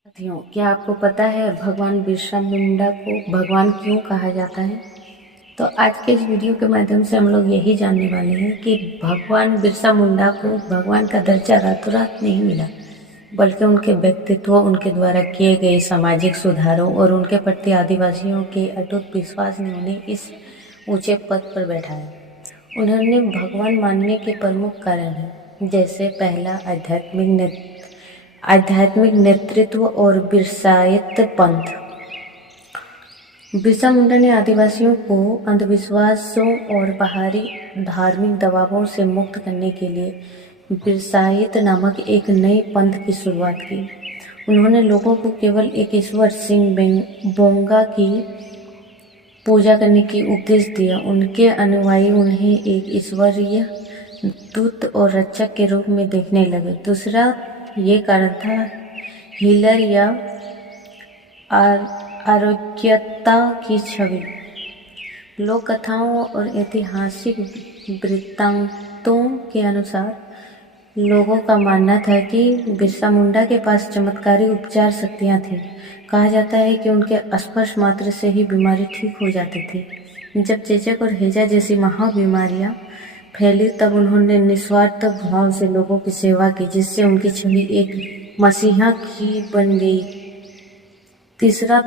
साथियों, क्या आपको पता है भगवान बिरसा मुंडा को भगवान क्यों कहा जाता है? तो आज के इस वीडियो के माध्यम से हम लोग यही जानने वाले हैं कि भगवान बिरसा मुंडा को भगवान का दर्जा रातों रात नहीं मिला, बल्कि उनके व्यक्तित्व, उनके द्वारा किए गए सामाजिक सुधारों और उनके प्रति आदिवासियों के अटूट विश्वास ने उन्हें इस ऊंचे पद पर बैठाया। उन्हें भगवान मानने के प्रमुख कारण हैं, जैसे पहला आध्यात्मिक नेतृत्व और बिरसायत पंथ। बिरसा मुंडा ने आदिवासियों को अंधविश्वासों और बाहरी धार्मिक दबावों से मुक्त करने के लिए बिरसायत नामक एक नए पंथ की शुरुआत की। उन्होंने लोगों को केवल एक ईश्वर सिंह बोंगा की पूजा करने की उपदेश दिया। उनके अनुयायी उन्हें एक ईश्वरीय दूत और रक्षक के रूप में देखने लगे। दूसरा ये कारण था हीलर या आरोग्यता की छवि। लोक कथाओं और ऐतिहासिक वृत्तांतों के अनुसार लोगों का मानना था कि बिरसा मुंडा के पास चमत्कारी उपचार शक्तियां थीं। कहा जाता है कि उनके स्पर्श मात्र से ही बीमारी ठीक हो जाती थी। जब चेचक और हैजा जैसी महाबीमारियां फैली तब उन्होंने निस्वार्थ भाव से लोगों की सेवा की, जिससे उनकी छवि एक मसीहा की बन गई। तीसरा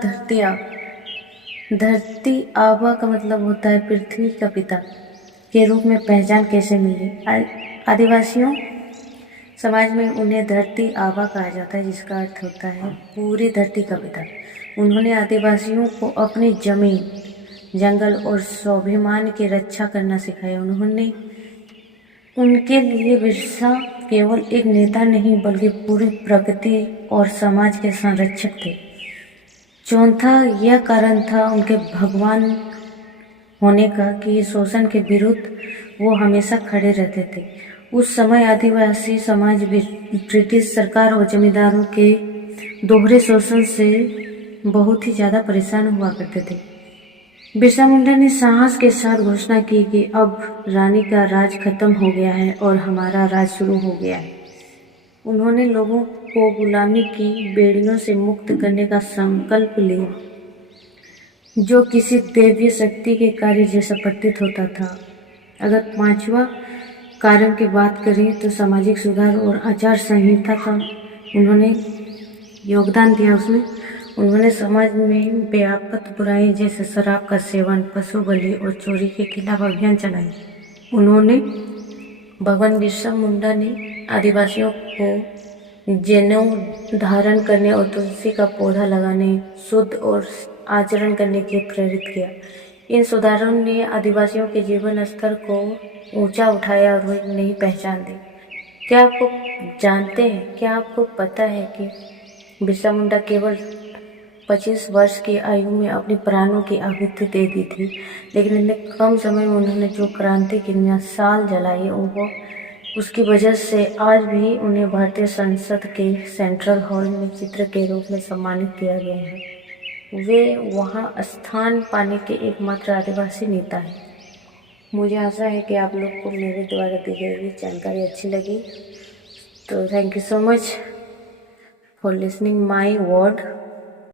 धरती आबा का मतलब होता है पृथ्वी का पिता के रूप में पहचान कैसे मिली। आदिवासियों समाज में उन्हें धरती आबा कहा जाता है, जिसका अर्थ होता है पूरी धरती का पिता। उन्होंने आदिवासियों को अपनी जमीन, जंगल और स्वाभिमान की रक्षा करना सिखाया। उनके लिए बिरसा केवल एक नेता नहीं, बल्कि पूरी प्रकृति और समाज के संरक्षक थे। चौथा यह कारण था उनके भगवान होने का कि शोषण के विरुद्ध वो हमेशा खड़े रहते थे। उस समय आदिवासी समाज ब्रिटिश सरकार और जमींदारों के दोहरे शोषण से बहुत ही ज़्यादा परेशान हुआ करते थे। बिरसा मुंडा ने साहस के साथ घोषणा की कि अब रानी का राज खत्म हो गया है और हमारा राज शुरू हो गया है। उन्होंने लोगों को गुलामी की बेड़ियों से मुक्त करने का संकल्प लिया, जो किसी दैवीय शक्ति के कार्य जैसा प्रतीत होता था। अगर पांचवा कारण की बात करें तो सामाजिक सुधार और आचार संहिता का उन्होंने योगदान दिया। उसमें उन्होंने समाज में व्याप्त बुराई जैसे शराब का सेवन, पशु बलि और चोरी के खिलाफ अभियान चलाए। भगवान बिरसा मुंडा ने आदिवासियों को जनेऊ धारण करने और तुलसी का पौधा लगाने, शुद्ध और आचरण करने के लिए प्रेरित किया। इन सुधारों ने आदिवासियों के जीवन स्तर को ऊंचा उठाया और वो एक नई पहचान दी। क्या आपको पता है कि बिरसा मुंडा केवल 25 वर्ष की आयु में अपनी प्राणों की आहुति दे दी थी, लेकिन इतने कम समय में उन्होंने जो क्रांति की मिसाल जलाई उसकी वजह से आज भी उन्हें भारतीय संसद के सेंट्रल हॉल में चित्र के रूप में सम्मानित किया गया है। वे वहां स्थान पाने के एकमात्र आदिवासी नेता हैं। मुझे आशा है कि आप लोग को मेरे द्वारा दी गई जानकारी अच्छी लगी। तो thank you so much for listening my word.